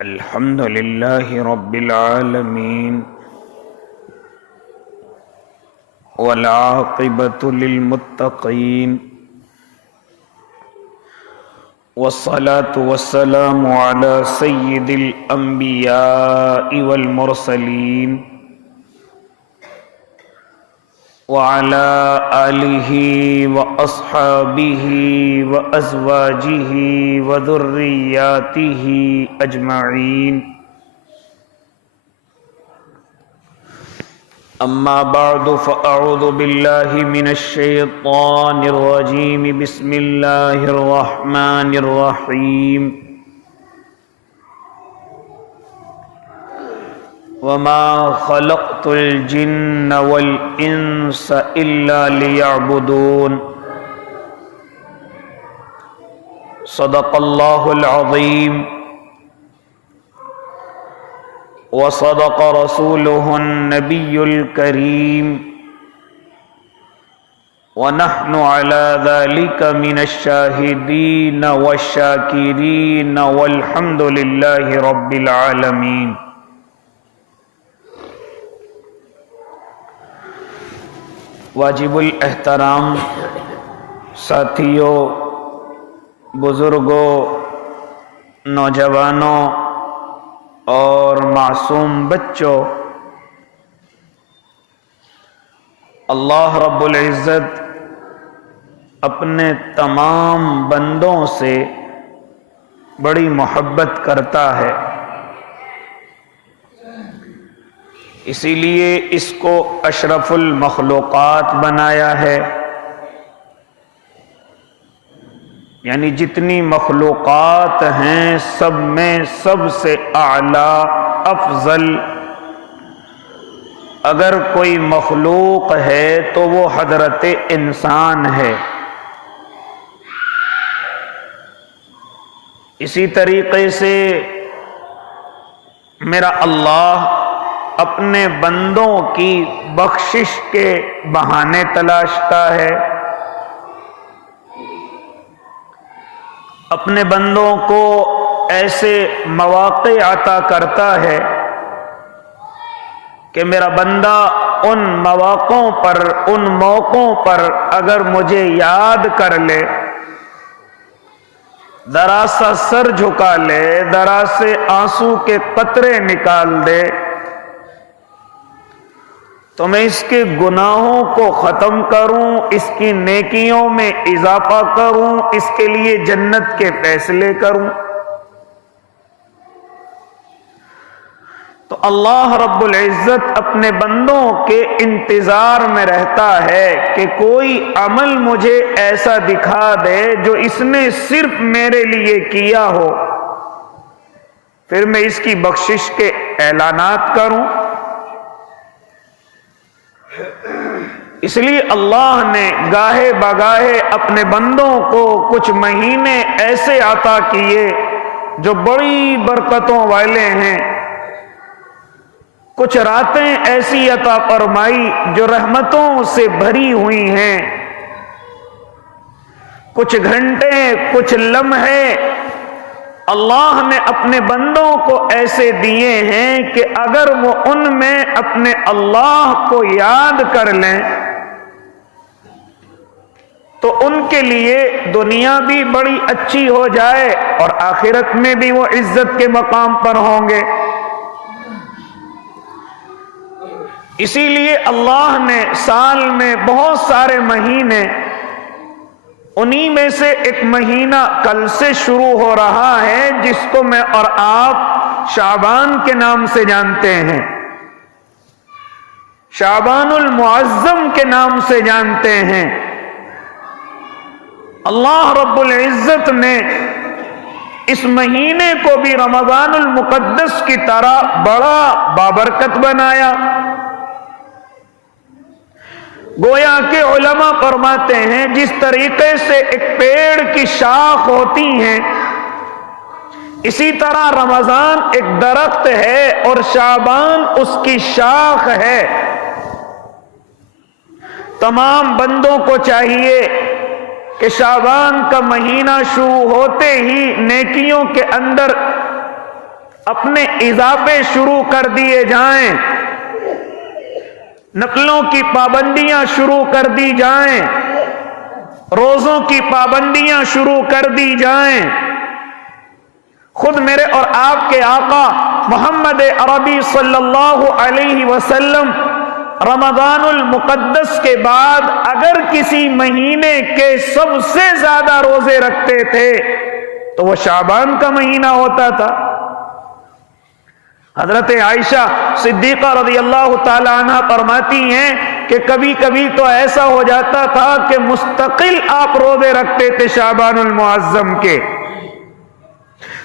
الحمد لله رب العالمين والعاقبة للمتقين والصلاة والسلام على سيد الأنبياء والمرسلين وعلى آله وأصحابه وأزواجه وذرياته أجمعين أما بعد فأعوذ بالله من الشيطان الرجيم بسم الله الرحمن الرحيم وما خلقت الجن والإنس إلا ليعبدون صدق الله العظيم وصدق رسوله النبي الكريم ونحن على ذلك من الشاهدين والشاكرين والحمد لله رب العالمين. واجب الاحترام ساتھیوں، بزرگوں، نوجوانوں اور معصوم بچوں، اللہ رب العزت اپنے تمام بندوں سے بڑی محبت کرتا ہے، اسی لیے اس کو اشرف المخلوقات بنایا ہے. یعنی جتنی مخلوقات ہیں سب میں سب سے اعلیٰ افضل اگر کوئی مخلوق ہے تو وہ حضرت انسان ہے. اسی طریقے سے میرا اللہ اپنے بندوں کی بخشش کے بہانے تلاشتا ہے، اپنے بندوں کو ایسے مواقع عطا کرتا ہے کہ میرا بندہ ان مواقعوں پر، ان موقعوں پر اگر مجھے یاد کر لے، ذرا سا سر جھکا لے، ذرا سے آنسو کے قطرے نکال دے، تو میں اس کے گناہوں کو ختم کروں، اس کی نیکیوں میں اضافہ کروں، اس کے لیے جنت کے فیصلے کروں. تو اللہ رب العزت اپنے بندوں کے انتظار میں رہتا ہے کہ کوئی عمل مجھے ایسا دکھا دے جو اس نے صرف میرے لیے کیا ہو، پھر میں اس کی بخشش کے اعلانات کروں. اس لیے اللہ نے گاہے بگاہے اپنے بندوں کو کچھ مہینے ایسے عطا کیے جو بڑی برکتوں والے ہیں، کچھ راتیں ایسی عطا فرمائی جو رحمتوں سے بھری ہوئی ہیں، کچھ گھنٹے، کچھ لمحے اللہ نے اپنے بندوں کو ایسے دیے ہیں کہ اگر وہ ان میں اپنے اللہ کو یاد کر لیں تو ان کے لیے دنیا بھی بڑی اچھی ہو جائے اور آخرت میں بھی وہ عزت کے مقام پر ہوں گے. اسی لیے اللہ نے سال میں بہت سارے مہینے، انہی میں سے ایک مہینہ کل سے شروع ہو رہا ہے جس کو میں اور آپ شعبان کے نام سے جانتے ہیں، شعبان المعظم کے نام سے جانتے ہیں. اللہ رب العزت نے اس مہینے کو بھی رمضان المقدس کی طرح بڑا بابرکت بنایا. گویا کہ علماء فرماتے ہیں جس طریقے سے ایک پیڑ کی شاخ ہوتی ہیں، اسی طرح رمضان ایک درخت ہے اور شعبان اس کی شاخ ہے. تمام بندوں کو چاہیے کہ شعبان کا مہینہ شروع ہوتے ہی نیکیوں کے اندر اپنے اضافے شروع کر دیے جائیں، نفلوں کی پابندیاں شروع کر دی جائیں، روزوں کی پابندیاں شروع کر دی جائیں۔ خود میرے اور آپ کے آقا محمد عربی صلی اللہ علیہ وسلم رمضان المقدس کے بعد اگر کسی مہینے کے سب سے زیادہ روزے رکھتے تھے تو وہ شعبان کا مہینہ ہوتا تھا۔ حضرت عائشہ صدیقہ رضی اللہ تعالی عنہ فرماتی ہیں کہ کبھی کبھی تو ایسا ہو جاتا تھا کہ مستقل آپ روزے رکھتے تھے شعبان المعظم کے،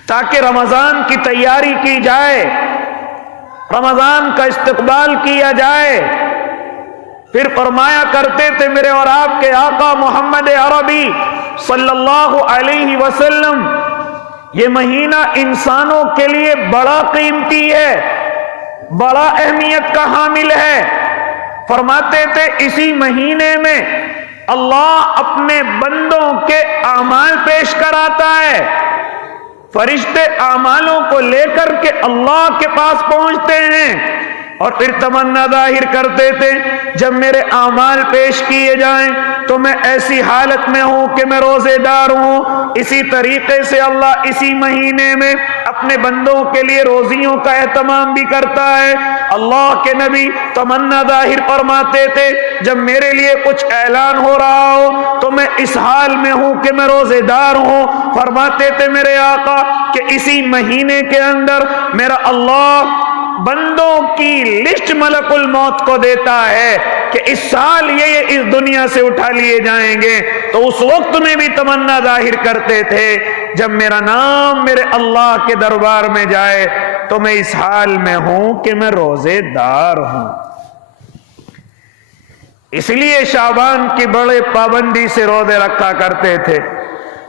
تاکہ رمضان کی تیاری کی جائے، رمضان کا استقبال کیا جائے۔ پھر فرمایا کرتے تھے میرے اور آپ کے آقا محمد عربی صلی اللہ علیہ وسلم، یہ مہینہ انسانوں کے لیے بڑا قیمتی ہے، بڑا اہمیت کا حامل ہے۔ فرماتے تھے اسی مہینے میں اللہ اپنے بندوں کے اعمال پیش کراتا ہے، فرشتے اعمالوں کو لے کر کے اللہ کے پاس پہنچتے ہیں، اور پھر تمنا ظاہر کرتے تھے جب میرے اعمال پیش کیے جائیں تو میں ایسی حالت میں ہوں کہ میں روزے دار ہوں۔ اسی طریقے سے اللہ اسی مہینے میں اپنے بندوں کے لیے روزیوں کا اہتمام بھی کرتا ہے۔ اللہ کے نبی تمنا ظاہر فرماتے تھے جب میرے لیے کچھ اعلان ہو رہا ہو تو میں اس حال میں ہوں کہ میں روزے دار ہوں۔ فرماتے تھے میرے آقا کہ اسی مہینے کے اندر میرا اللہ بندوں کی لسٹ ملک الموت کو دیتا ہے کہ اس سال یہ اس دنیا سے اٹھا لیے جائیں گے، تو اس وقت میں بھی تمنا ظاہر کرتے تھے جب میرا نام میرے اللہ کے دربار میں جائے تو میں اس حال میں ہوں کہ میں روزے دار ہوں۔ اس لیے شعبان کی بڑے پابندی سے روزے رکھا کرتے تھے،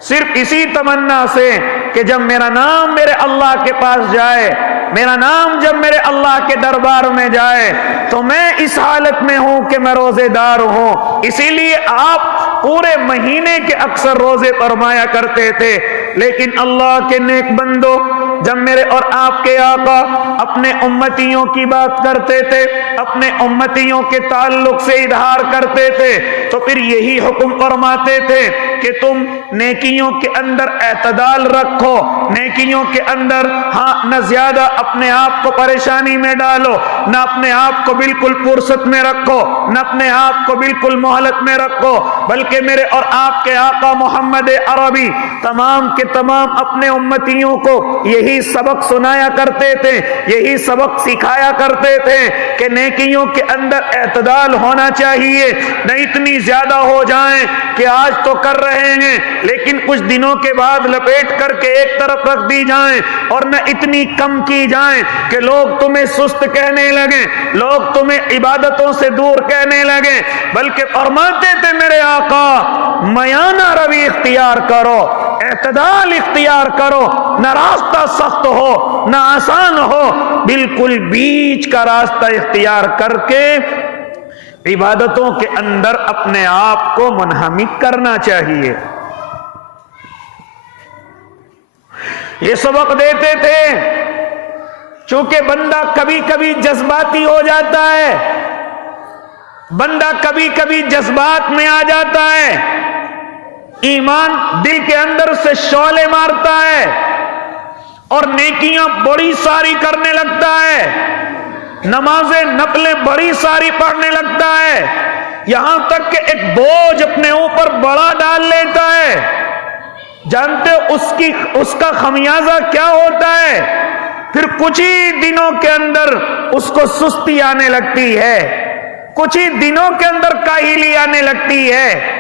صرف اسی تمنا سے کہ جب میرا نام میرے اللہ کے پاس جائے، میرا نام جب میرے اللہ کے دربار میں جائے تو میں اس حالت میں ہوں کہ میں روزے دار ہوں۔ اسی لیے آپ پورے مہینے کے اکثر روزے فرمایا کرتے تھے، لیکن اللہ کے نیک بندو جب میرے اور آپ کے آقا اپنے امتیوں کی بات کرتے تھے، اپنے امتیوں کے تعلق سے اظہار کرتے تھے، تو پھر یہی حکم فرماتے تھے کہ تم نیکیوں کے اندر اعتدال رکھو، نیکیوں کے اندر نہ زیادہ اپنے آپ کو پریشانی میں ڈالو، نہ اپنے آپ کو بالکل فرصت میں رکھو، نہ اپنے آپ کو بالکل مہلت میں رکھو، بلکہ میرے اور آپ کے آقا محمد عربی تمام کے تمام اپنے امتیوں کو یہی سبق سنایا کرتے تھے، یہی سبق سکھایا کرتے تھے کہ نیکیوں کے اندر اعتدال ہونا چاہیے، نہ اتنی زیادہ ہو جائیں کہ آج تو کر رہے ہیں لیکن کچھ دنوں کے بعد لپیٹ کر کے ایک طرف رکھ دی جائیں، اور نہ اتنی کم کی جائیں کہ لوگ تمہیں سست کہنے لگیں، لوگ تمہیں عبادتوں سے دور کہنے لگیں، بلکہ فرماتے تھے میرے آقا میانہ روی اختیار کرو، اعتدال اختیار کرو، نہ راستہ سخت ہو نہ آسان ہو، بالکل بیچ کا راستہ اختیار کر کے عبادتوں کے اندر اپنے آپ کو منہمک کرنا چاہیے۔ یہ سبق دیتے تھے، چونکہ بندہ کبھی کبھی جذباتی ہو جاتا ہے، بندہ کبھی کبھی جذبات میں آ جاتا ہے، ایمان دل کے اندر سے شعلے مارتا ہے اور نیکیاں بڑی ساری کرنے لگتا ہے، نمازیں نفلیں بڑی ساری پڑھنے لگتا ہے، یہاں تک کہ ایک بوجھ اپنے اوپر بڑا ڈال لیتا ہے۔ جانتے ہو اس کا خمیازہ کیا ہوتا ہے؟ پھر کچھ ہی دنوں کے اندر اس کو سستی آنے لگتی ہے، کچھ ہی دنوں کے اندر کاہلی آنے لگتی ہے،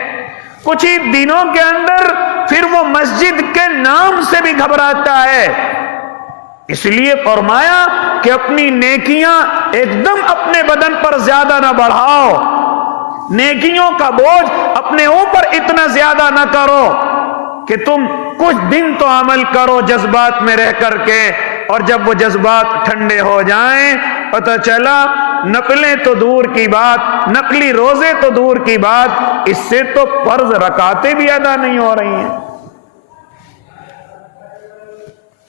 کچھ ہی دنوں کے اندر پھر وہ مسجد کے نام سے بھی گھبراتا ہے۔ اس لیے فرمایا کہ اپنی نیکیاں ایک دم اپنے بدن پر زیادہ نہ بڑھاؤ، نیکیوں کا بوجھ اپنے اوپر اتنا زیادہ نہ کرو کہ تم کچھ دن تو عمل کرو جذبات میں رہ کر کے، اور جب وہ جذبات ٹھنڈے ہو جائیں پتہ چلا نفلیں تو دور کی بات، نفلی روزے تو دور کی بات، اس سے تو فرض رکعتیں بھی ادا نہیں ہو رہی ہیں۔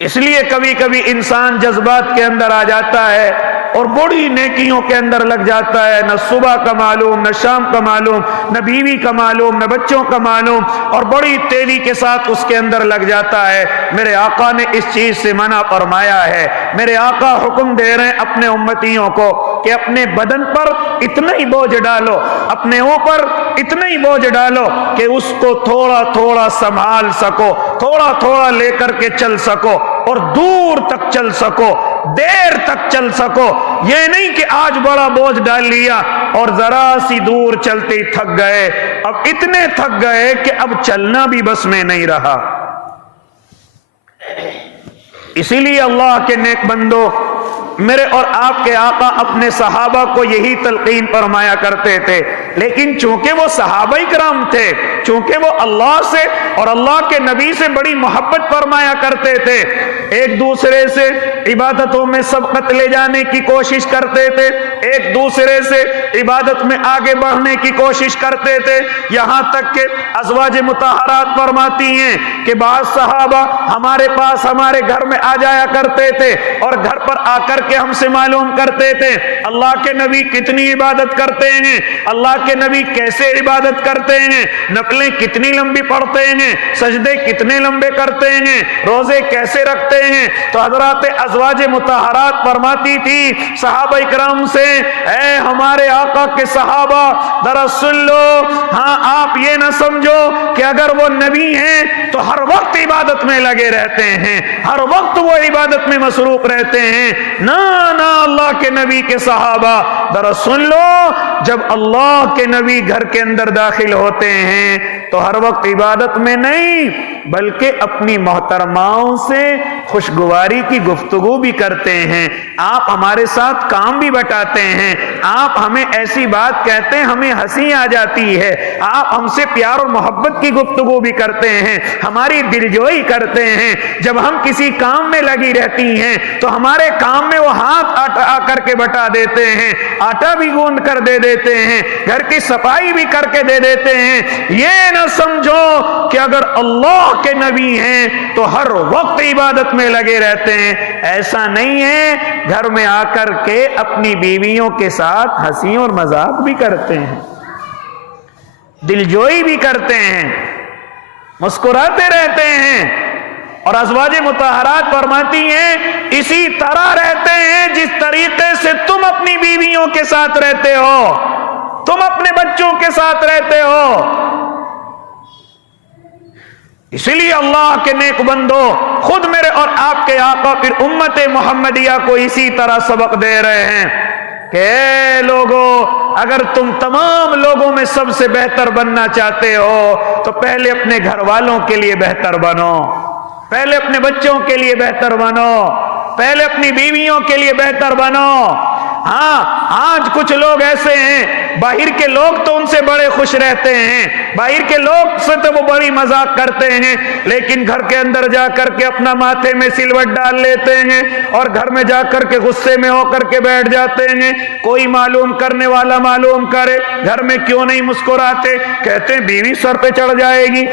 इसलिए कभी कभी इंसान जज्बात के अंदर आ जाता है और बड़ी नेकियों के अंदर लग जाता है, न सुबह का मालूम, न शाम का मालूम, न बीवी का मालूम, न बच्चों का मालूम, और बड़ी तेजी के साथ उसके अंदर लग जाता है। मेरे आका ने इस चीज से मना फरमाया है। मेरे आका हुक्म दे रहे हैं अपने उम्मतियों को कि अपने बदन पर इतना ही बोझ डालो, अपने ऊपर इतना ही बोझ डालो कि उसको थोड़ा थोड़ा संभाल सको, थोड़ा थोड़ा लेकर के चल सको और दूर तक चल सको, देर तक चल सको। ये नहीं कि आज बड़ा बोझ डाल लिया और जरा सी दूर चलते ही थक गए, अब इतने थक गए कि अब चलना भी बस में नहीं रहा। इसीलिए अल्लाह के नेक बंदो, मेरे और आपके आका अपने सहाबा को यही तलकीन फरमाया करते थे। लेकिन चूंकि वो सहाबाई कराम थे, चूंकि वो अल्लाह से और अल्लाह के नबी से बड़ी मोहब्बत फरमाया करते थे, एक दूसरे से इबादतों में सबकत ले जाने की कोशिश करते थे, एक दूसरे से इबादत में आगे बढ़ने की कोशिश करते थे। यहां तक कि अज़वाज मुताहरात फरमाती हैं कि बाज़ सहाबा हमारे पास हमारे घर में आ जाया करते थे और घर पर आकर के हमसे मालूम करते थे अल्लाह के नबी कितनी इबादत करते हैं, अल्लाह के नबी कैसे इबादत करते हैं, नफलें कितनी लंबी पढ़ते हैं, सजदे कितने लंबे करते हैं, रोजे कैसे रखते हैं। तो हजरात अज़वाज मुताहरात फरमाती थी सहाबा इकराम से, ऐ हमारे आका के सहाबा जरा सुन लो, हाँ आप ये ना समझो कि अगर वो नबी हैं तो हर वक्त इबादत में लगे रहते हैं, हर वक्त वो इबादत में मसरूफ रहते हैं। ना ना, अल्लाह के नबी के सहाबा जरा सुन लो, जब अल्लाह के नबी घर के अंदर दाखिल होते हैं तो हर वक्त इबादत में नहीं बल्कि अपनी मोहतरमाओं से खुशगवारी की गुफ्तगू भी करते हैं। आप हमारे साथ काम भी बटाते हैं, आप हमें ऐसी बात कहते हैं हमें हंसी आ जाती है, आप हमसे प्यार और मोहब्बत की गुफ्तगू भी करते हैं, हमारी दिलजोई करते हैं। जब हम किसी काम में लगी रहती हैं तो हमारे काम में वो हाथ आकर के बटा देते हैं, आटा भी गूंद कर दे देते हैं, घर की सफाई भी करके दे देते हैं। ये ना समझो कि अगर अल्लाह के नबी हैं तो हर वक्त इबादत में लगे रहते हैं, ऐसा नहीं है। घर में आकर के अपनी बीवियों के साथ हंसी और मजाक भी करते हैं, दिलजोई भी करते हैं, मुस्कुराते रहते हैं। और अज़वाज मुताहरात फरमाती हैं इसी तरह रहते हैं जिस तरीके से तुम अपनी बीवियों के साथ रहते हो, तुम अपने बच्चों के साथ रहते हो। इसलिए अल्लाह के नेक बंदो, खुद मेरे और आपके आका फिर उम्मत मोहम्मदिया को इसी तरह सबक दे रहे हैं कि लोगों, अगर तुम तमाम लोगों में सबसे बेहतर बनना चाहते हो तो पहले अपने घर वालों के लिए बेहतर बनो, पहले अपने बच्चों के लिए बेहतर बनो, पहले अपनी बीवियों के लिए बेहतर बनो। हाँ, आज कुछ लोग ऐसे हैं, बाहर के लोग तो उनसे बड़े खुश रहते हैं, बाहर के लोग से तो वो बड़ी मजाक करते हैं, लेकिन घर के अंदर जाकर के अपना माथे में सिलवट डाल लेते हैं और घर में जाकर के गुस्से में होकर के बैठ जाते हैं। कोई मालूम करने वाला मालूम करे, घर में क्यों नहीं मुस्कुराते, कहते हैं बीवी सर पे चढ़ जाएगी,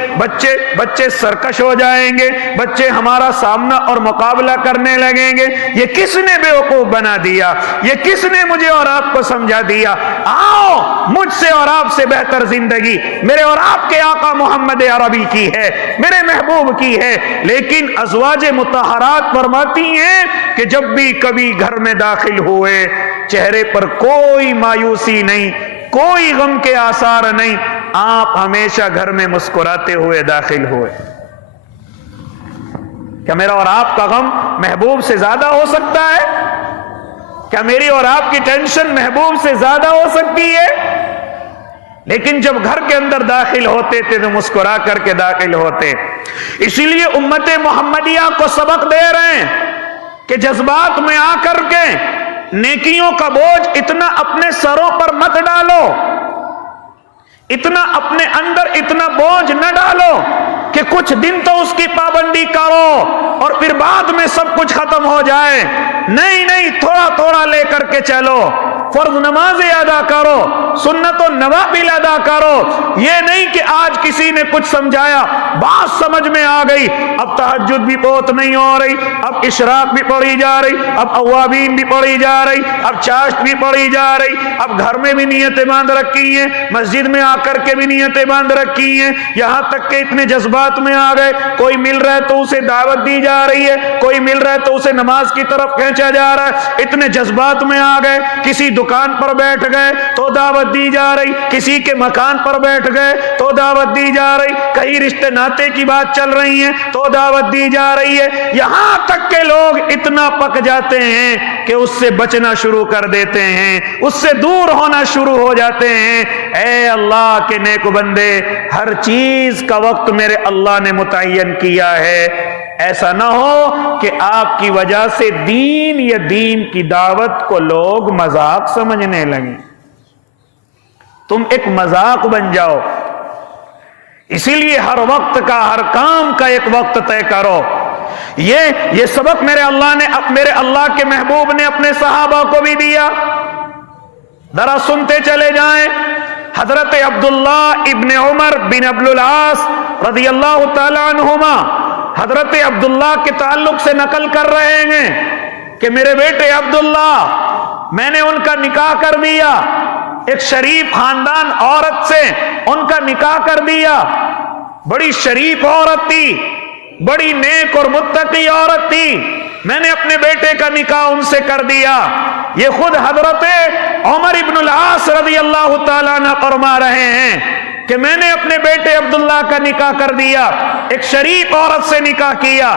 बच्चे सरकश हो जाएंगे, बच्चे हमारा सामना और मुकाबला करने लगेंगे। ये किसने बेवकूफ बना दिया, ये किसने मुझे और आपको समझा दिया? आओ, मुझसे और आपसे बेहतर जिंदगी मेरे और आपके आका मोहम्मद अरबी की है, मेरे महबूब की है। लेकिन अज़वाज मुताहरात फरमाती हैं कि जब भी कभी घर में दाखिल हुए, चेहरे पर कोई मायूसी नहीं, कोई गम के आसार नहीं, आप हमेशा घर में मुस्कुराते हुए दाखिल हुए। क्या मेरा और आपका गम महबूब से ज्यादा हो सकता है? क्या मेरी और आपकी टेंशन महबूब से ज्यादा हो सकती है? लेकिन जब घर के अंदर दाखिल होते थे तो मुस्कुरा करके दाखिल होते। इसीलिए उम्मत मोहम्मदिया को सबक दे रहे हैं कि जज्बात में आकर के नेकियों का बोझ इतना अपने सरों पर मत डालो, इतना अपने अंदर इतना बोझ न डालो कि कुछ दिन तो उसकी पाबंदी करो और फिर बाद में सब कुछ खत्म हो जाए। नहीं, थोड़ा थोड़ा लेकर के चलो। फर्ज नमाजें अदा करो, सुन्नत और नवाफिल अदा करो। ये नहीं कि आज किसी ने कुछ समझाया, बात समझ में आ गई, अब तहज्जुद भी बहुत नहीं हो रही, अब इशराक भी पढ़ी जा रही, अब अवाबीन भी पढ़ी जा रही, अब चाश्त भी पढ़ी जा रही, अब घर में भी नियतें बांध रखी हैं, मस्जिद में आकर के भी नियतें बांध रखी हैं, यहां तक के इतने जज्बात में आ गए, कोई मिल रहा है तो उसे दावत दी जा रही है, कोई मिल रहा है तो उसे नमाज की तरफ खींचा जा रहा है, इतने जज्बात में आ गए, किसी दुकान पर बैठ गए तो दावत दी जा रही, किसी के मकान पर बैठ गए तो दावत दी जा रही, कहीं रिश्ते नाते की बात चल रही है तो दावत दी जा रही है। यहां तक के लोग इतना पक जाते हैं कि उससे बचना शुरू कर देते हैं, उससे दूर होना शुरू हो जाते हैं। ऐ अल्लाह के नेक बंदे, हर चीज का वक्त मेरे अल्लाह ने मुतय्यन किया है। ऐसा ना हो कि आपकी वजह से दीन या दीन की दावत को लोग मजाक समझने लगे, तुम एक मजाक बन जाओ। इसीलिए हर वक्त का, हर काम का एक वक्त तय करो। ये सबक मेरे अल्लाह के महबूब ने अपने सहाबा को भी दिया। जरा सुनते चले जाएं। हजरत अब्दुल्ला इब्ने उमर बिन अब्दुल आस रज़ियल्लाहु ताला अन्हुमा हजरत अब्दुल्ला के ताल्लुक से नकल कर रहे हैं कि मेरे बेटे अब्दुल्ला, मैंने उनका निकाह कर दिया, एक शरीफ खानदान औरत से उनका निकाह कर दिया। बड़ी शरीफ औरत थी, बड़ी नेक और मुत्तकी औरत थी, मैंने अपने बेटे का निकाह उनसे कर दिया। ये खुद हजरत उमर इब्नुल आस रज़ियल्लाहु ताला अन्हु फरमा रहे हैं कि मैंने अपने बेटे अब्दुल्ला का निकाह कर दिया, एक शरीफ औरत से निकाह किया,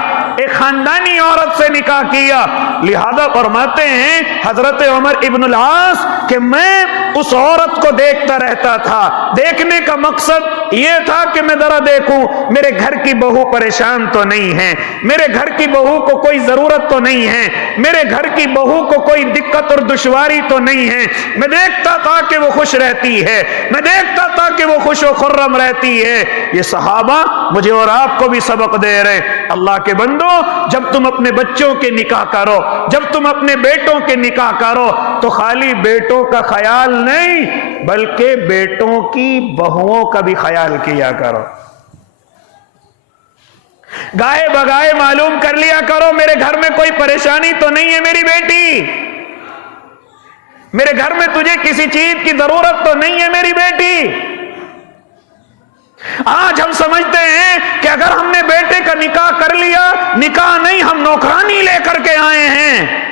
एक खानदानी औरत से निकाह किया। लिहाजा फरमाते हैं हजरत उमर इब्नुल आस कि मैं उस औरत को देखता रहता था। देखने का मकसद ये था कि मैं जरा देखूं मेरे घर की बहू परेशान तो नहीं है, मेरे घर की बहू को कोई जरूरत तो नहीं है, मेरे घर की बहू को कोई दिक्कत और दुश्वारी तो नहीं है। मैं देखता था कि वो खुश रहती है, मैं देखता था कि वो खुश और खुर्रम रहती है। ये सहाबा मुझे और आपको भी सबक दे रहे। अल्लाह के बंदो, जब तुम अपने बच्चों के निकाह करो, जब तुम अपने बेटों के निकाह करो, तो खाली बेटों का ख्याल नहीं बल्कि बेटों की बहुओं का भी ख्याल किया करो। गाए बगाए मालूम कर लिया करो, मेरे घर में कोई परेशानी तो नहीं है मेरी बेटी, मेरे घर में तुझे किसी चीज की जरूरत तो नहीं है मेरी बेटी। आज हम समझते हैं कि अगर हमने बेटे का निकाह कर लिया, निकाह नहीं हम नौकरानी लेकर के आए हैं।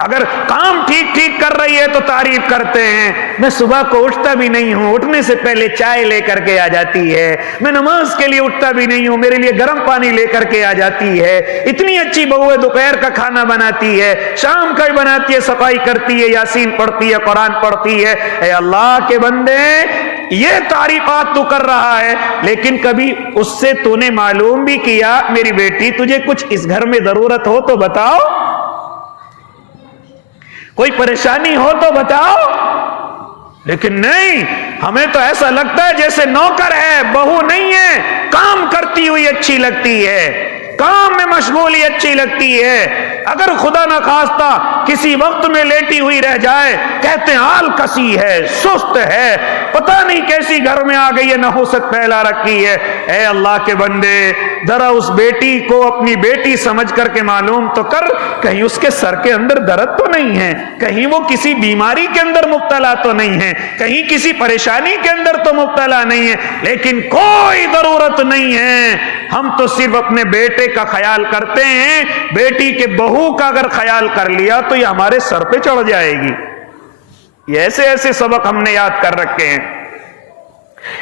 अगर काम ठीक ठीक कर रही है तो तारीफ करते हैं। मैं सुबह को उठता भी नहीं हूं, उठने से पहले चाय लेकर के आ जाती है। मैं नमाज के लिए उठता भी नहीं हूं, मेरे लिए गर्म पानी लेकर के आ जाती है। इतनी अच्छी बहू है, दोपहर का खाना बनाती है, शाम का भी बनाती है, सफाई करती है, यासीन पढ़ती है, कुरान पढ़ती है। ऐ अल्लाह के बंदे, ये तारीफात तू कर रहा है, लेकिन कभी उससे तूने मालूम भी किया मेरी बेटी तुझे कुछ इस घर में जरूरत हो तो बताओ, कोई परेशानी हो तो बताओ। लेकिन नहीं, हमें तो ऐसा लगता है जैसे नौकर है, बहू नहीं है, काम करती हुई अच्छी लगती है, काम में मशगूली अच्छी लगती है। अगर खुदा न खास्ता किसी वक्त में लेटी हुई रह जाए, कहते हैं हाल कसी है, सुस्त है, पता नहीं कैसी घर में आ गई है, नहुसत फैला रखी है। ऐ अल्लाह के बंदे, जरा उस बेटी को अपनी बेटी समझ करके मालूम तो कर, कहीं उसके सर के अंदर दर्द तो नहीं है, कहीं वो किसी बीमारी के अंदर मुब्तला तो नहीं है, कहीं किसी परेशानी के अंदर तो मुब्तला नहीं है। लेकिन कोई जरूरत नहीं है, हम तो सिर्फ अपने बेटे का ख्याल करते हैं। बेटी के बहू का अगर ख्याल कर लिया तो ये हमारे सर पे चढ़ जाएगी। ये ऐसे ऐसे सबक हमने याद कर रखे हैं।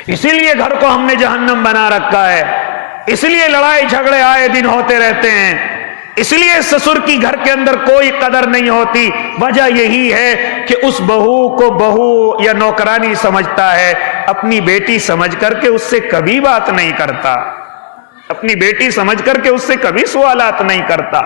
इसीलिए घर को हमने जहन्नम बना रखा है, इसलिए लड़ाई झगड़े आए दिन होते रहते हैं, इसलिए ससुर की घर के अंदर कोई कदर नहीं होती। वजह यही है कि उस बहू को बहू या नौकरानी समझता है, अपनी बेटी समझ करके उससे कभी बात नहीं करता, अपनी बेटी समझ करके उससे कभी सवालात नहीं करता।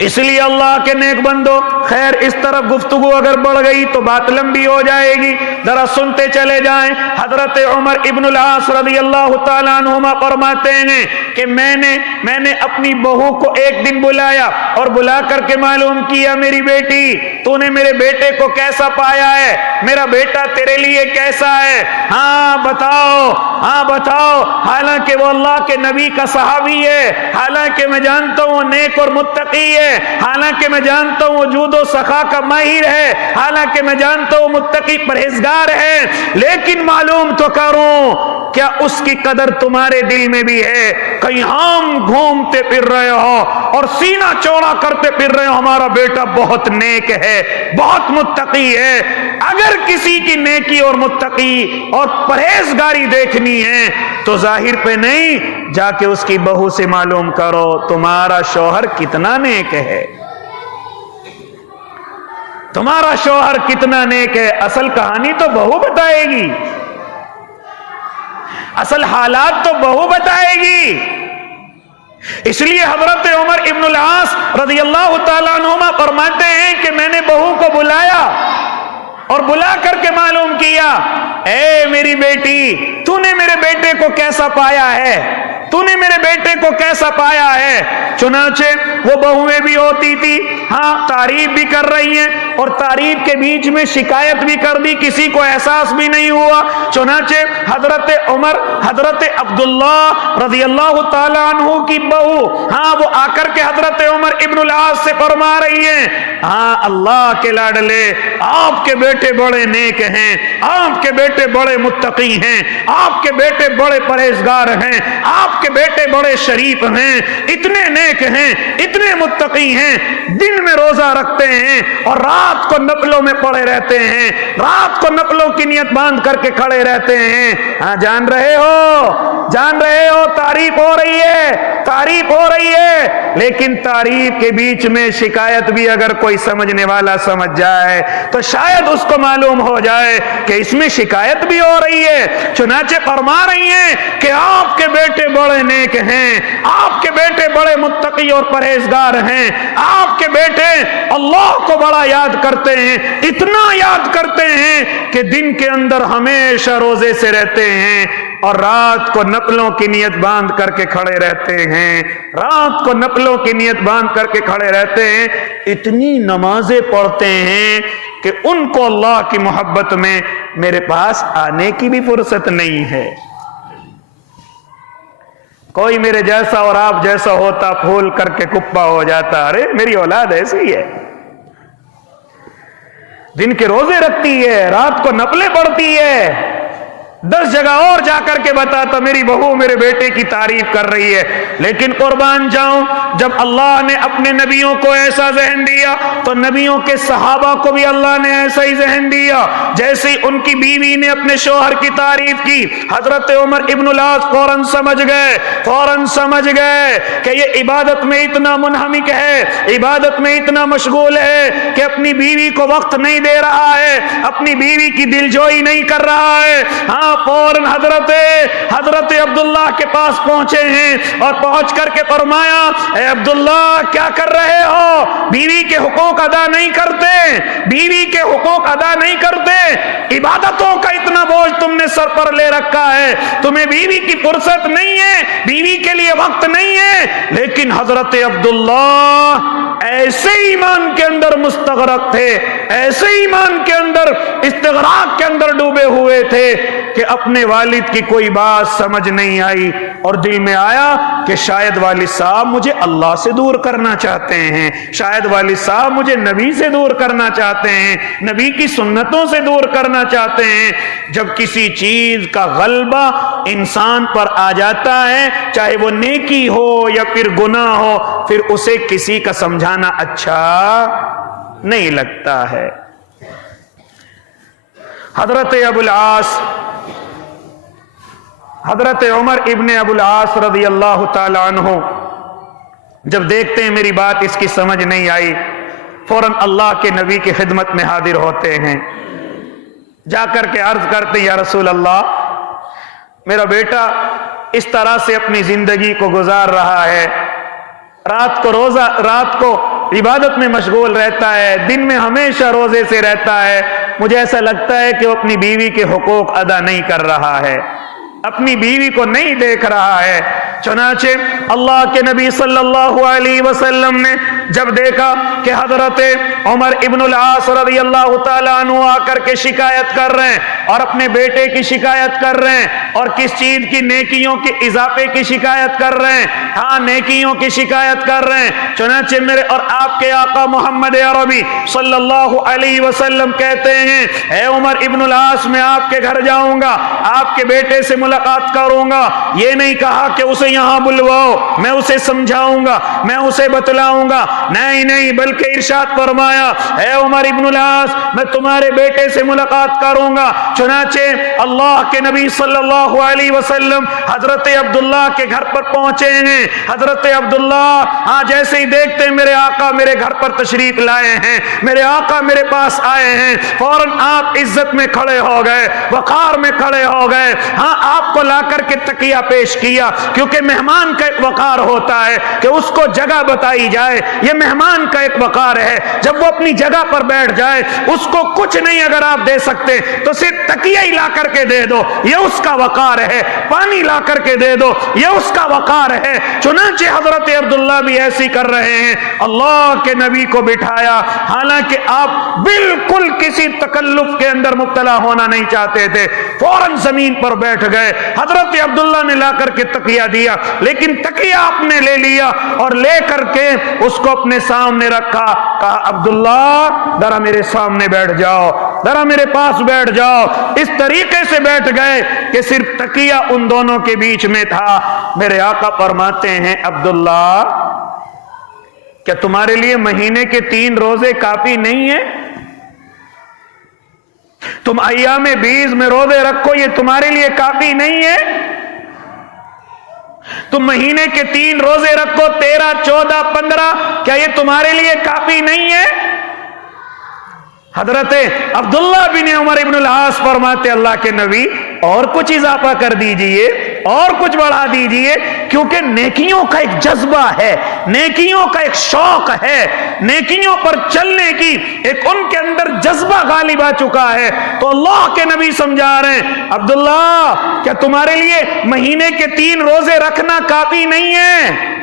इसलिए अल्लाह के नेक बंदो, खैर इस तरफ गुफ्तगू अगर बढ़ गई तो बात लंबी हो जाएगी, जरा सुनते चले जाएं। हजरत उमर इब्नुल आस रज़ियल्लाहु ताला अन्हुमा फरमाते हैं कि मैंने अपनी बहू को एक दिन बुलाया और बुला करके मालूम किया, मेरी बेटी तूने मेरे बेटे को कैसा पाया है, मेरा बेटा तेरे लिए कैसा है, हाँ बताओ। हालांकि वो अल्लाह के नबी का सहाबी है, हालांकि मैं जानता हूँ नेक और मुत्तकी है, हालांकि मैं जानता हूँ जूदो सखा का माहिर है, हालांकि मैं जानता हूँ मुत्तकी परहेजगार है, लेकिन मालूम तो करूं क्या उसकी कदर तुम्हारे दिल में भी है? कहीं हम घूमते फिर रहे हो और सीना चौड़ा करते फिर रहे हो हमारा बेटा बहुत नेक है, बहुत मुत्तकी है। अगर किसी की नेकी और मुत्तकी और परहेजगारी देखनी है तो जाहिर पे नहीं, जाके उसकी बहू से मालूम करो तुम्हारा शौहर कितना नेक है, तुम्हारा शौहर कितना नेक है। असल कहानी तो बहू बताएगी, असल हालात तो बहू बताएगी। इसलिए हजरत उमर इब्नुल आस रज़ियल्लाहु ताला अन्हुमा फरमाते हैं कि मैंने बहू को बुलाया और बुला करके मालूम किया, ए मेरी बेटी तूने मेरे बेटे को कैसा पाया है, तूने मेरे बेटे को कैसा पाया है। चुनाचे वो बहुएं भी होती थी, हाँ तारीफ भी कर रही हैं और तारीफ के बीच में शिकायत भी कर दी, किसी को एहसास भी नहीं हुआ। चुनाचे हजरत अब्दुल्ला रज़ियल्लाहु ताला अन्हु की बहू, हाँ वो आकर के हजरत उमर इब्नुल आस से फरमा रही हैं, हाँ अल्लाह के लाडले आपके बेटे बड़े नेक हैं, आपके बेटे बड़े मुत्तकी हैं, आपके बेटे बड़े परहेजगार हैं, आपके बेटे बड़े शरीफ हैं, इतने नेक हैं, इतने मुत्तकी हैं, दिन में रोजा रखते हैं और रात को नफलों में पड़े रहते हैं, रात को नफलों की नियत बांध करके खड़े रहते हैं। हाँ जान रहे हो तारीफ हो रही है, लेकिन तारीफ के बीच में शिकायत भी अगर कोई समझने वाला समझ जाए तो शायद उसको मालूम हो जाए कि इसमें शिकायत भी हो रही है। चुनाचे फरमा रही हैं कि आपके बेटे बड़े नेक हैं, आपके बेटे बड़े मुत्तकी और परहेजगार हैं, आपके बेटे अल्लाह को बड़ा याद करते हैं, इतना याद करते हैं कि दिन के अंदर हमेशा रोजे से रहते हैं और रात को नफलों की नियत बांध करके खड़े रहते हैं, रात को नफलों की नियत बांध करके खड़े रहते हैं, इतनी नमाजें पढ़ते हैं कि उनको अल्लाह की मोहब्बत में मेरे पास आने की भी फुर्सत नहीं है। कोई मेरे जैसा और आप जैसा होता फूल करके कुप्पा हो जाता, अरे मेरी औलाद ऐसी है, दिन के रोजे रखती है, रात को नफले पढ़ती है, 10 जगह और जाकर के बताता मेरी बहू मेरे बेटे की तारीफ कर रही है। लेकिन कुर्बान जाऊं, जब अल्लाह ने अपने नबियों को ऐसा ज़हन दिया तो नबियों के सहाबा को भी अल्लाह ने ऐसा ही ज़हन दिया। जैसे ही उनकी बीवी ने अपने शौहर की तारीफ की, हजरत उमर इब्नुल आस फौरन समझ गए कि ये इबादत में इतना मुनहमिक है, इबादत में इतना मशगूल है कि अपनी बीवी को वक्त नहीं दे रहा है, अपनी बीवी की दिलजोई नहीं कर रहा है। हाँ फौरन हजरत अब्दुल्ला के पास पहुंचे हैं और पहुंच करके फरमाया, ए अब्दुल्ला क्या कर रहे हो, बीवी के हुकूक अदा नहीं करते, बीवी के हुकूक अदा नहीं करते, इबादतों का इतना बोझ तुमने सर पर ले रखा है, तुम्हें बीवी की फुर्सत नहीं है, बीवी के लिए वक्त नहीं है। लेकिन हजरत अब्दुल्ला ऐसे ईमान के अंदर मुस्तगरक थे, ऐसे ईमान के अंदर इस्तिगराक के अंदर डूबे हुए थे कि अपने वालिद की कोई बात समझ नहीं आई और दिल में आया कि शायद वालिद साहब मुझे अल्लाह से दूर करना चाहते हैं, शायद वालिद साहब मुझे नबी से दूर करना चाहते हैं, नबी की सुन्नतों से दूर करना चाहते हैं। जब किसी चीज का गलबा इंसान पर आ जाता है, चाहे वो नेकी हो या फिर गुनाह हो, फिर उसे किसी का समझाना अच्छा नहीं लगता है। हजरत उमर इब्ने अबुल आस रज़ियल्लाहु ताला अन्हु जब देखते हैं मेरी बात इसकी समझ नहीं आई, फौरन अल्लाह के नबी की खिदमत में हाजिर होते हैं, जाकर के अर्ज करते हैं, या रसूल अल्लाह मेरा बेटा इस तरह से अपनी जिंदगी को गुजार रहा है, रात को عبادت میں مشغول رہتا ہے، دن میں ہمیشہ روزے سے رہتا ہے، مجھے ایسا لگتا ہے کہ وہ اپنی بیوی کے حقوق ادا نہیں کر رہا ہے، اپنی بیوی کو نہیں دیکھ رہا ہے۔ چنانچہ اللہ کے نبی صلی اللہ علیہ وسلم نے جب دیکھا کہ حضرت عمر ابن العاص رضی اللہ تعالیٰ عنہ آ کر کے شکایت کر رہے ہیں اور اپنے بیٹے کی شکایت کر رہے ہیں، اور کس چیز کی؟ نیکیوں کے اضافے کی شکایت کر رہے ہیں، ہاں نیکیوں کی شکایت کر رہے ہیں۔ چنانچہ میرے اور آپ کے آقا محمد عربی صلی اللہ علیہ وسلم کہتے ہیں، اے عمر ابن العاص، میں آپ کے گھر جاؤں گا، آپ کے بیٹے سے ملاقات کروں گا۔ یہ نہیں کہا کہ اسے یہاں بلواؤ، میں اسے سمجھاؤں گا، میں اسے بتلاؤں گا، نہیں، بلکہ ارشاد فرمایا، اے عمر ابن العاص، میں تمہارے بیٹے سے ملاقات کروں گا۔ چنانچہ اللہ کے نبی صلی اللہ علیہ وسلم حضرت عبداللہ کے گھر پر پہنچے ہیں۔ حضرت عبداللہ جیسے ہی دیکھتے ہیں میرے آقا میرے گھر پر تشریف لائے ہیں، میرے آقا میرے پاس آئے ہیں، فوراً آپ عزت میں کھڑے ہو گئے، وقار میں کھڑے ہو گئے، ہاں آپ کو لا کر کے تکیہ پیش کیا، کیونکہ مہمان کا ایک وقار ہوتا ہے کہ اس کو جگہ بتائی جائے، یہ مہمان کا ایک وقار ہے، جب وہ اپنی جگہ پر بیٹھ جائے اس کو کچھ نہیں اگر آپ دے سکتے تو صرف تکیہ ہی لا کر کے دے دو، یہ اس کا وقار ہے، پانی لا کر کے دے دو، یہ اس کا وقار ہے۔ چنانچہ حضرت عبداللہ بھی ایسی کر رہے ہیں، اللہ کے نبی کو بٹھایا، حالانکہ آپ بالکل کسی تکلف کے اندر مبتلا ہونا نہیں چاہتے تھے، فوراً زمین پر بیٹھ گئے۔ حضرت عبداللہ نے لا کر کے تکیہ دیا، لیکن تکیہ آپ نے لے لیا اور لے کر کے اس کو اپنے سامنے رکھا، کہا عبداللہ ذرا میرے سامنے بیٹھ جاؤ، ذرا میرے پاس بیٹھ جاؤ۔ اس طریقے سے بیٹھ گئے کہ صرف تکیہ ان دونوں کے بیچ میں تھا۔ میرے آقا فرماتے ہیں، عبداللہ کیا تمہارے لیے مہینے کے 3 روزے کافی نہیں ہیں؟ تم ایام 20 میں روزے رکھو، یہ تمہارے لیے کافی نہیں ہے؟ تم مہینے کے 3 روزے رکھو، 13، 14، 15، کیا یہ تمہارے لیے کافی نہیں ہے؟ حضرت عبداللہ بن عمر ابن العاص فرماتے، اللہ کے نبی اور کچھ اضافہ کر دیجئے، اور کچھ بڑھا دیجئے، کیونکہ نیکیوں کا ایک جذبہ ہے، نیکیوں کا ایک شوق ہے، نیکیوں پر چلنے کی ایک ان کے اندر جذبہ غالب آ چکا ہے۔ تو اللہ کے نبی سمجھا رہے ہیں، عبداللہ کیا تمہارے لیے مہینے کے 3 روزے رکھنا کافی نہیں ہے؟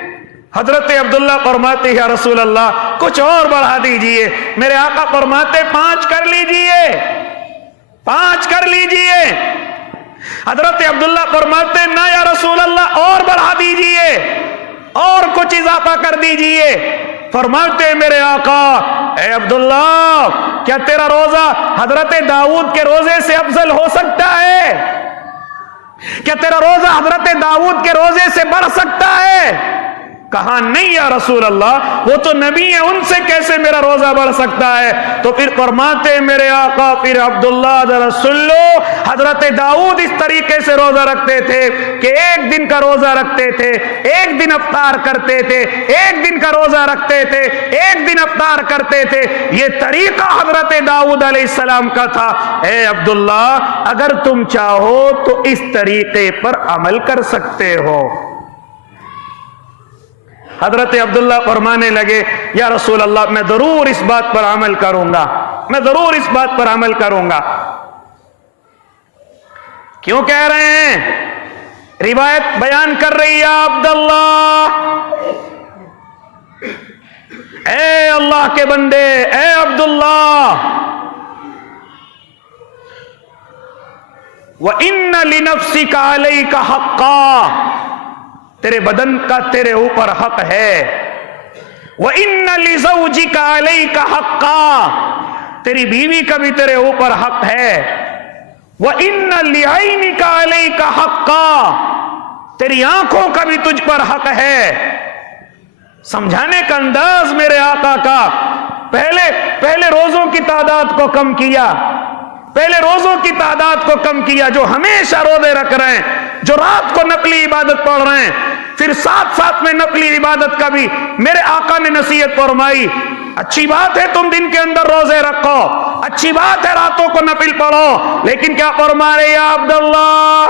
حضرت عبداللہ فرماتے، یا رسول اللہ کچھ اور بڑھا دیجئے۔ میرے آقا فرماتے، 5 کر لیجئے، 5 کر لیجئے۔ حضرت عبداللہ فرماتے، نہ یا رسول اللہ اور بڑھا دیجئے، اور کچھ اضافہ کر دیجئے۔ فرماتے میرے آقا، اے عبداللہ کیا تیرا روزہ حضرت داؤد کے روزے سے افضل ہو سکتا ہے؟ کیا تیرا روزہ حضرت داؤد کے روزے سے بڑھ سکتا ہے؟ کہا نہیں یا رسول اللہ، وہ تو نبی ہے، ان سے کیسے میرا روزہ بڑھ سکتا ہے؟ تو پھر فرماتے میرے آقا، پھر عبداللہ ذرا سن لو، حضرت داؤد اس طریقے سے روزہ رکھتے تھے کہ 1 دن کا روزہ رکھتے تھے، 1 دن افطار کرتے تھے، 1 دن کا روزہ رکھتے تھے، 1 دن افطار کرتے تھے۔ یہ طریقہ حضرت داؤد علیہ السلام کا تھا۔ اے عبداللہ اگر تم چاہو تو اس طریقے پر عمل کر سکتے ہو۔ حضرت عبداللہ فرمانے لگے، یا رسول اللہ میں ضرور اس بات پر عمل کروں گا، میں ضرور اس بات پر عمل کروں گا۔ کیوں کہہ رہے ہیں؟ روایت بیان کر رہی ہے، عبداللہ اے اللہ کے بندے، اے عبداللہ، وَإِنَّ لِنَفْسِكَ عَلَيْكَ حَقًّا، تیرے بدن کا تیرے اوپر حق ہے۔ وَإِنَّ لِزَوْجِكَ عَلَيْكَ حَقًّا، تیری بیوی کا بھی تیرے اوپر حق ہے۔ وَإِنَّ لِعَيْنِكَ عَلَيْكَ حَقًّا، تیری آنکھوں کا بھی تجھ پر حق ہے۔ سمجھانے کا انداز میرے آقا کا، پہلے روزوں کی تعداد کو کم کیا، پہلے روزوں کی تعداد کو کم کیا، جو ہمیشہ روزے رکھ رہے ہیں، جو رات کو نفلی عبادت پڑھ رہے ہیں، پھر ساتھ میں نفلی عبادت کا بھی میرے آقا نے نصیحت فرمائی۔ اچھی بات ہے تم دن کے اندر روزے رکھو، اچھی بات ہے راتوں کو نفل پڑھو، لیکن کیا فرما رہے یا عبداللہ،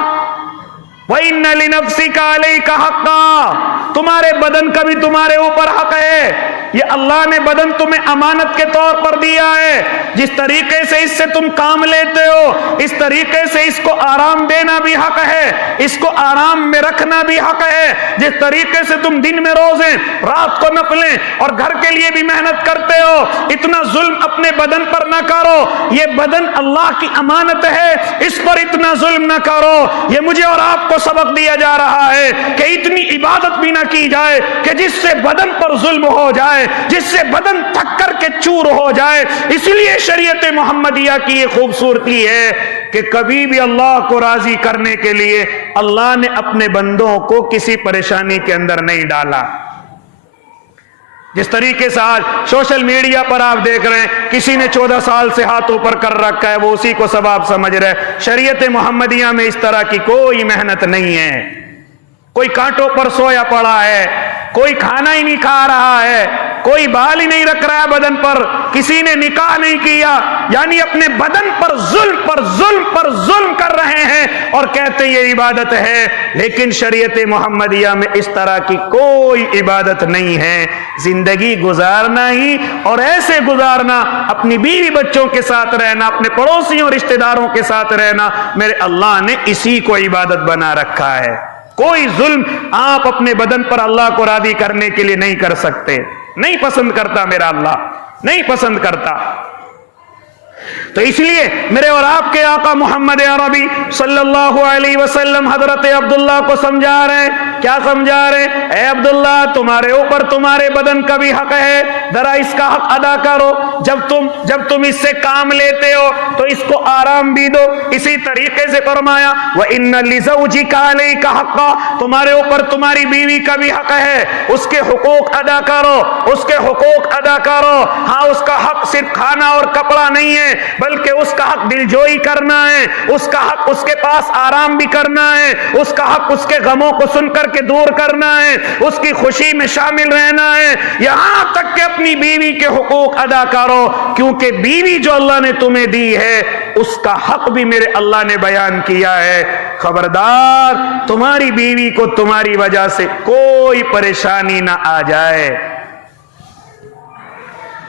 وَإِنَّ لِنَفْسِكَ عَلَيْكَ حَقًّا، تمہارے بدن کا بھی تمہارے اوپر حق ہے، یہ اللہ نے بدن تمہیں امانت کے طور پر دیا ہے، جس طریقے سے اس سے تم کام لیتے ہو اس طریقے سے اس کو آرام دینا بھی حق ہے، اس کو آرام میں رکھنا بھی حق ہے، جس طریقے سے تم دن میں روزیں رات کو نفلیں اور گھر کے لیے بھی محنت کرتے ہو، اتنا ظلم اپنے بدن پر نہ کرو، یہ بدن اللہ کی امانت ہے، اس پر اتنا ظلم نہ کرو۔ یہ مجھے اور آپ کو سبق دیا جا رہا ہے کہ اتنی عبادت بھی نہ کی جائے کہ جس سے بدن پر ظلم ہو جائے، جس سے بدن تھک کر کے چور ہو جائے۔ اس لیے شریعت محمدیہ کی یہ خوبصورتی ہے کہ کبھی بھی اللہ کو راضی کرنے کے لیے اللہ نے اپنے بندوں کو کسی پریشانی کے اندر نہیں ڈالا۔ جس طریقے سے آج سوشل میڈیا پر آپ دیکھ رہے ہیں کسی نے 14 سال سے ہاتھ اوپر کر رکھا ہے، وہ اسی کو ثواب سمجھ رہے۔ شریعت محمدیہ میں اس طرح کی کوئی محنت نہیں ہے، کوئی کانٹوں پر سویا پڑا ہے، کوئی کھانا ہی نہیں کھا رہا ہے، کوئی بال ہی نہیں رکھ رہا ہے بدن پر، کسی نے نکاح نہیں کیا، یعنی اپنے بدن پر ظلم پر ظلم پر ظلم کر رہے ہیں اور کہتے یہ عبادت ہے۔ لیکن شریعت محمدیہ میں اس طرح کی کوئی عبادت نہیں ہے۔ زندگی گزارنا ہی اور ایسے گزارنا، اپنی بیوی بچوں کے ساتھ رہنا، اپنے پڑوسیوں رشتہ داروں کے ساتھ رہنا، میرے اللہ نے اسی کو عبادت بنا رکھا ہے۔ کوئی ظلم آپ اپنے بدن پر اللہ کو راضی کرنے کے لیے نہیں کر سکتے، نہیں پسند کرتا میرا اللہ، نہیں پسند کرتا۔ تو اس لیے میرے اور آپ کے آقا محمد عربی صلی اللہ علیہ وسلم حضرت عبداللہ کو سمجھا رہے ہیں۔ کیا سمجھا رہے ہیں؟ اے عبداللہ، تمہارے اوپر تمہارے بدن کا بھی حق ہے، ذرا اس کا حق ادا کرو۔ جب تم اس سے کام لیتے ہو تو اس کو آرام بھی دو۔ اسی طریقے سے فرمایا وَإِنَّ لِزَوْجِكَ عَلَيْكَ حَقًّا، تمہارے اوپر تمہاری بیوی کا بھی حق ہے، اس کے حقوق ادا کرو، اس کے حقوق ادا کرو۔ ہاں، اس کا حق صرف کھانا اور کپڑا نہیں ہے، بلکہ اس کا حق دل جوئی کرنا ہے، اس کا حق اس کے پاس آرام بھی کرنا ہے، اس کا حق اس کے غموں کو سن کر کے دور کرنا ہے، اس کی خوشی میں شامل رہنا ہے، یہاں تک کہ اپنی بیوی کے حقوق ادا کرو، کیونکہ بیوی جو اللہ نے تمہیں دی ہے اس کا حق بھی میرے اللہ نے بیان کیا ہے۔ خبردار تمہاری بیوی کو تمہاری وجہ سے کوئی پریشانی نہ آ جائے۔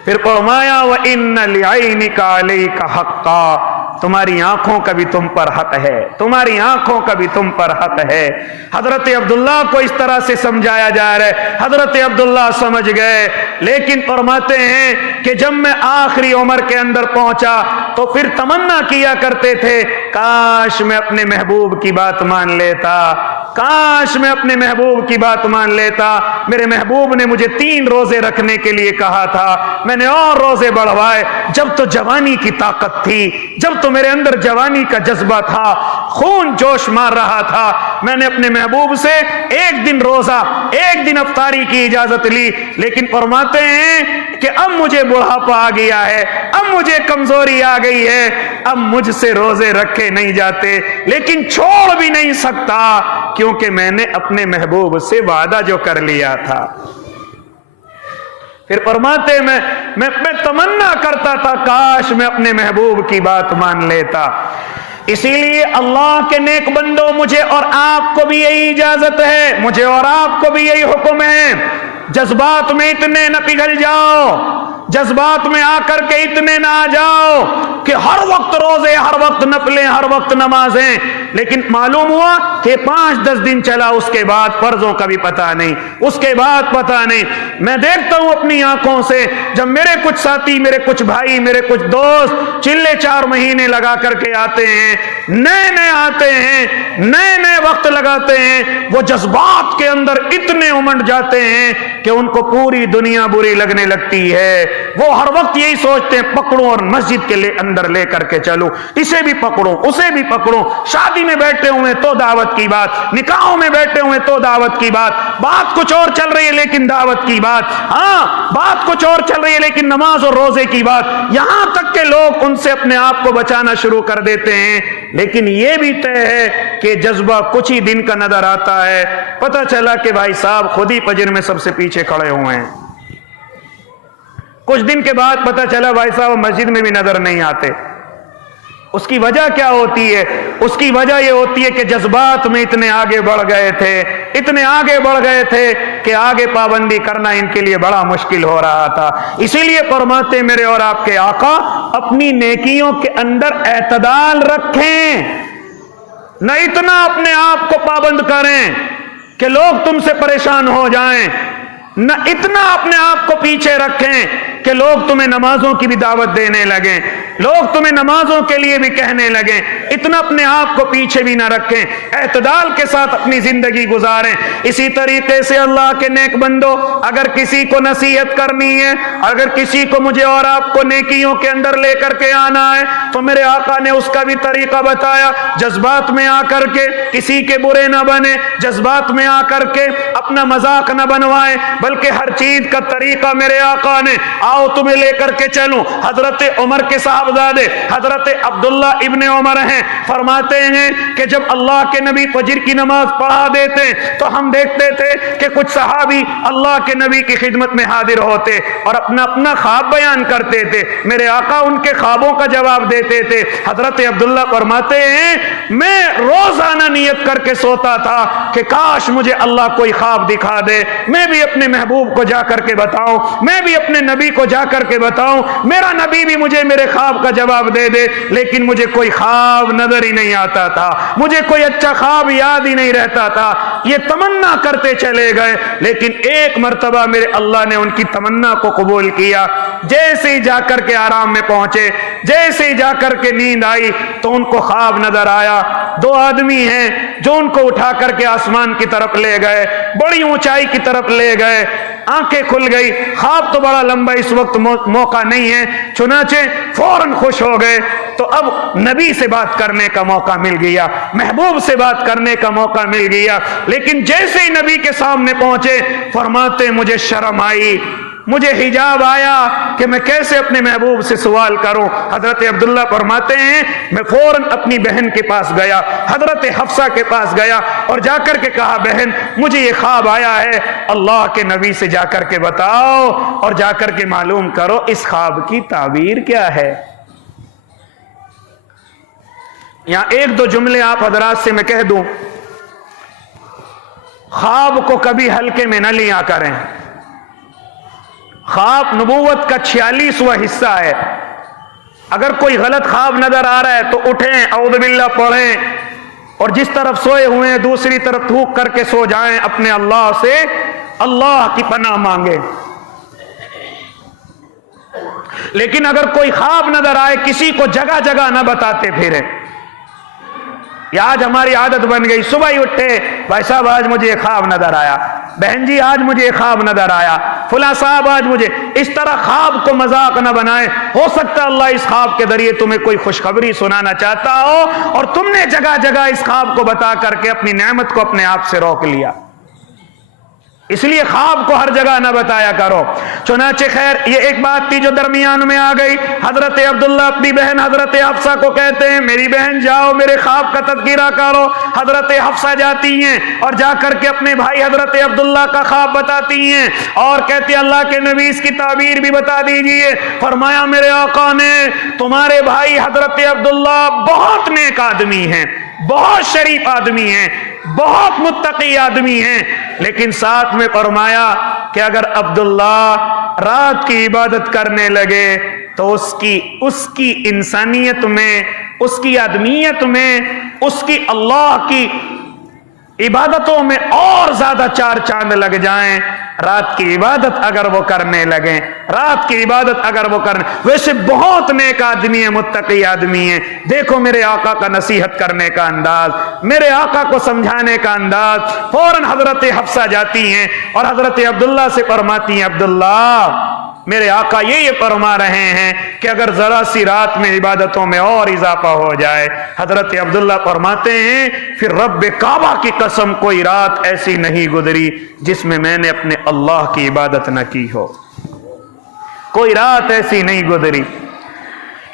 پھر فرمایا وَإِنَّ لِعَيْنِكَ عَلَيْكَ حَقًّا، تمہاری آنکھوں کا بھی تم پر حق ہے، تمہاری آنکھوں کا بھی تم پر حق ہے۔ حضرت عبداللہ کو اس طرح سے سمجھایا جا رہا ہے، حضرت عبداللہ سمجھ گئے، لیکن فرماتے ہیں کہ جب میں آخری عمر کے اندر پہنچا تو پھر تمنا کیا کرتے تھے کاش میں اپنے محبوب کی بات مان لیتا، کاش میں اپنے محبوب کی بات مان لیتا۔ میرے محبوب نے مجھے 3 روزے رکھنے کے لیے کہا تھا، میں نے اور روزے بڑھوائے۔ جب تو جوانی کی طاقت تھی، جب تو میرے اندر جوانی کا جذبہ تھا، خون جوش مار رہا تھا، میں نے اپنے محبوب سے 1 دن روزہ 1 دن افطاری کی اجازت لی۔ لیکن فرماتے ہیں کہ اب مجھے بڑھاپا آ گیا ہے، اب مجھے کمزوری آ گئی ہے، اب مجھ سے روزے رکھے نہیں جاتے، لیکن چھوڑ بھی نہیں سکتا کیونکہ میں نے اپنے محبوب سے وعدہ جو کر لیا تھا۔ پھر فرماتے میں تمنا کرتا تھا کاش میں اپنے محبوب کی بات مان لیتا۔ اسی لیے اللہ کے نیک بندوں، مجھے اور آپ کو بھی یہی اجازت ہے، مجھے اور آپ کو بھی یہی حکم ہے، جذبات میں اتنے نہ پگھل جاؤ، جذبات میں آ کر کے اتنے نہ آ جاؤ کہ ہر وقت روزے، ہر وقت نفلیں، ہر وقت نمازیں، لیکن معلوم ہوا کہ 5-10 دن چلا، اس کے بعد فرضوں کا بھی پتہ نہیں، اس کے بعد پتہ نہیں۔ میں دیکھتا ہوں اپنی آنکھوں سے جب میرے کچھ ساتھی، میرے کچھ بھائی، میرے کچھ دوست چلے 4 مہینے لگا کر کے آتے ہیں، نئے آتے ہیں، نئے وقت لگاتے ہیں، وہ جذبات کے اندر اتنے امنڈ جاتے ہیں کہ ان کو پوری دنیا بری لگنے لگتی ہے۔ وہ ہر وقت یہی سوچتے ہیں پکڑوں اور مسجد کے اندر لے کر کے چلوں، اسے بھی پکڑوں، اسے بھی پکڑوں، شادی میں بیٹھے ہوئے تو دعوت کی بات، نکاحوں میں بیٹھے ہوئے تو دعوت کی بات کچھ اور چل رہی ہے لیکن دعوت کی بات، ہاں بات کچھ اور چل رہی ہے لیکن نماز اور روزے کی بات، یہاں تک کہ لوگ ان سے اپنے آپ کو بچانا شروع کر دیتے ہیں۔ لیکن یہ بھی طے ہے کہ جذبہ کچھ ہی دن کا نظر آتا ہے، پتہ چلا کہ بھائی صاحب خود ہی فجر میں سب سے پیچھے کھڑے ہوئے ہیں، کچھ دن کے بعد پتہ چلا بھائی صاحب مسجد میں بھی نظر نہیں آتے۔ उसकी वजह क्या होती है? उसकी वजह ये होती है कि जज्बात में इतने आगे बढ़ गए थे, इतने आगे बढ़ गए थे कि आगे पाबंदी करना इनके लिए बड़ा मुश्किल हो रहा था। इसीलिए फरमाते मेरे और आपके आका, अपनी नेकियों के अंदर एतदाल रखें, न इतना अपने आप को पाबंद करें कि लोग तुमसे परेशान हो जाएं, न इतना अपने आप को पीछे रखें कि लोग तुम्हें नमाजों की भी दावत देने लगे, लोग तुम्हें नमाजों के लिए भी कहने लगे। इतना अपने आप को पीछे भी ना रखें, एतदाल के साथ अपनी जिंदगी गुजारें। इसी तरीके से अल्लाह के नेक बंदो, अगर किसी को नसीहत करनी है, अगर किसी को मुझे और आपको नेकियों के अंदर लेकर के आना है, तो मेरे आका ने उसका भी तरीका बताया। जज्बात में आकर के किसी के बुरे ना बने, जज्बात में आकर के अपना मजाक ना बनवाए, बल्कि हर चीज का तरीका मेरे आका ने, आओ तुम्हें लेकर के चलूं। हजरत उमर के साहबजादे हजरत अब्दुल्ला इब्ने उमर हैं, फरमाते हैं कि जब अल्लाह के नबी फजर की नमाज पढ़ा देते तो हम देखते थे कि कुछ सहाबी अल्लाह के नबी की खिदमत में हाजिर होते और अपना अपना ख्वाब बयान करते थे। मेरे आका उनके ख्वाबों का जवाब देते थे। हजरत अब्दुल्ला फरमाते हैं, मैं रोजाना नियत करके सोता था कि काश मुझे अल्लाह कोई ख्वाब दिखा दे, मैं भी अपने महबूब को जाकर के बताऊं, मैं भी अपने नबी को जाकर के बताऊं, मेरा नबी भी मुझे मेरे ख्वाब का जवाब दे दे। लेकिन मुझे कोई ख्वाब नजर ही नहीं आता था, मुझे कोई अच्छा ख्वाब याद ही नहीं रहता था। ये तमन्ना करते चले गए, लेकिन एक मर्तबा मेरे अल्लाह ने उनकी तमन्ना को कबूल किया। जैसे ही जाकर के आराम में पहुंचे, जैसे ही जाकर के नींद आई, तो उनको ख्वाब नजर आया। दो आदमी हैं जो उनको उठा करके आसमान की तरफ ले गए, बड़ी ऊंचाई की तरफ ले गए। आंखें खुल गई। ख्वाब तो बड़ा लंबा इस वक्त मौका नहीं है, चुनाचे फौरन खुश हो गए। तो अब नबी से बात करने का मौका मिल गया, महबूब से बात करने का मौका मिल गया। लेकिन जैसे ही नबी के सामने पहुंचे, फरमाते मुझे शर्म आई, मुझे हिजाब आया कि मैं कैसे अपने महबूब से सवाल करूं। हजरत अब्दुल्ला फरमाते हैं, मैं फौरन अपनी बहन के पास गया, हजरत हफ्सा के पास गया और जाकर के कहा, बहन मुझे ये ख्वाब आया है, अल्लाह के नबी से जाकर के बताओ और जाकर के मालूम करो इस ख्वाब की ताबीर क्या है। यहां एक दो जुमले आप हजरात से मैं कह दूं, ख्वाब को कभी हल्के में न लिया करें। ख्वाब नबूवत का 46वां हिस्सा है। अगर कोई गलत ख्वाब नजर आ रहा है तो उठें, औज़ु बिल्लाह पढ़ें और जिस तरफ सोए हुए हैं दूसरी तरफ थूक करके सो जाएं, अपने अल्लाह से अल्लाह की पनाह मांगे। लेकिन अगर कोई ख्वाब नजर आए, किसी को जगह जगह ना बताते फिरे। या आज हमारी आदत बन गई, सुबह ही उठे, भाई साहब आज मुझे ख्वाब नजर आया, बहन जी आज मुझे ख्वाब नजर आया, फुला साहब आज मुझे। इस तरह ख्वाब को मजाक न बनाए। हो सकता है अल्लाह इस ख्वाब के जरिए तुम्हें कोई खुशखबरी सुनाना चाहता हो और तुमने जगह जगह इस ख्वाब को बता करके अपनी नेमत को अपने आप से रोक लिया। इसलिए ख्वाब को हर जगह न बताया करो। चुनाचे खैर ये एक बात थी जो दरमियान में आ गई। हजरत अब्दुल्ला अपनी बहन हजरत हफ्सा को कहते हैं, मेरी बहन जाओ मेरे ख्वाब का तज़किरा करो। हजरत हफ्सा जाती हैं और जाकर के अपने भाई हजरत अब्दुल्ला का ख्वाब बताती हैं और कहती है, अल्लाह के नबी इसकी ताबीर भी बता दीजिए। फरमाया, मेरे आका ने, तुम्हारे भाई हजरत अब्दुल्ला बहुत नेक आदमी हैं, बहुत शरीफ आदमी हैं, बहुत मुत्तकी आदमी हैं, लेकिन साथ में फरमाया कि अगर अब्दुल्ला रात की इबादत करने लगे तो उसकी इंसानियत में, उसकी आदमियत में, उसकी अल्लाह की इबादतों में और ज्यादा चार चांद लग जाएं। रात की इबादत अगर वो करने लगे, रात की इबादत अगर वो करने, वैसे बहुत नेक आदमी है, मुत्तकी आदमी है। देखो मेरे आका का नसीहत करने का अंदाज, मेरे आका को समझाने का अंदाज। फौरन हजरत हफ्सा जाती हैं और हजरत अब्दुल्ला से फरमाती हैं, अब्दुल्ला मेरे आका ये फरमा रहे हैं कि अगर जरा सी रात में इबादतों में और इजाफा हो जाए। हजरत अब्दुल्ला फरमाते हैं, फिर रब्बे काबा की कसम कोई रात ऐसी नहीं गुजरी जिसमें मैंने अपने अल्लाह की इबादत न की हो। कोई रात ऐसी नहीं गुजरी।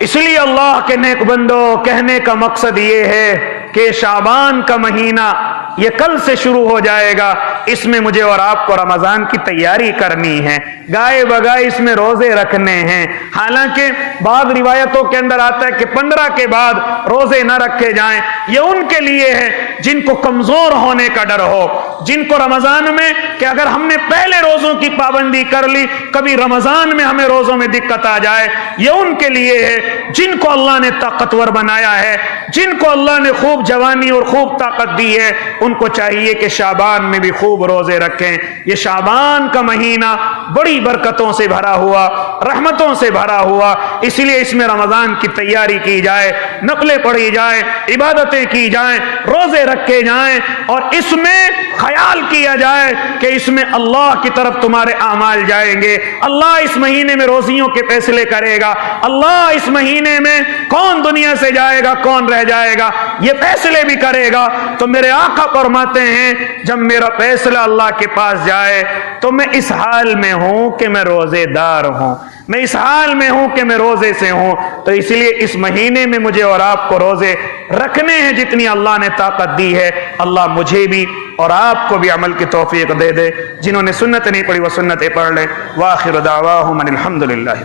इसलिए अल्लाह के नेक बंदो, कहने का मकसद ये है कि शाबान का महीना یہ کل سے شروع ہو جائے گا، اس میں مجھے اور آپ کو رمضان کی تیاری کرنی ہے، گائے بگائے اس میں روزے رکھنے ہیں۔ حالانکہ بعض روایتوں کے اندر آتا ہے کہ 15 کے بعد روزے نہ رکھے جائیں، یہ ان کے لیے ہے جن کو کمزور ہونے کا ڈر ہو، جن کو رمضان میں کہ اگر ہم نے پہلے روزوں کی پابندی کر لی کبھی رمضان میں ہمیں روزوں میں دقت آ جائے، یہ ان کے لیے ہے جن کو اللہ نے طاقتور بنایا ہے، جن کو اللہ نے خوب جوانی اور خوب طاقت دی ہے، ان کو چاہیے کہ شعبان میں بھی خوب روزے رکھیں۔ یہ شعبان کا مہینہ بڑی برکتوں سے بھرا ہوا، رحمتوں سے بھرا ہوا، اس لیے اس میں رمضان کی تیاری کی جائے، نفلیں پڑھی جائیں، عبادتیں کی جائیں، روزے رکھے جائیں، اور اس میں خیال کیا جائے کہ اس میں اللہ کی طرف تمہارے اعمال جائیں گے، اللہ اس مہینے میں روزیوں کے فیصلے کرے گا، اللہ اس مہینے میں کون دنیا سے جائے گا کون رہ جائے گا یہ فیصلے بھی کرے گا۔ تو میرے آقا فرماتے ہیں جب میرا فیصلہ اللہ کے پاس جائے تو میں اس حال میں ہوں کہ میں روزے دار ہوں، میں اس حال میں ہوں کہ میں روزے سے ہوں۔ تو اس لیے اس مہینے میں مجھے اور آپ کو روزے رکھنے ہیں جتنی اللہ نے طاقت دی ہے۔ اللہ مجھے بھی اور آپ کو بھی عمل کی توفیق دے دے۔ جنہوں نے سنت نہیں پڑھی وہ سنتیں پڑھ لیں۔ وآخر دعواہم ان الحمدللہ۔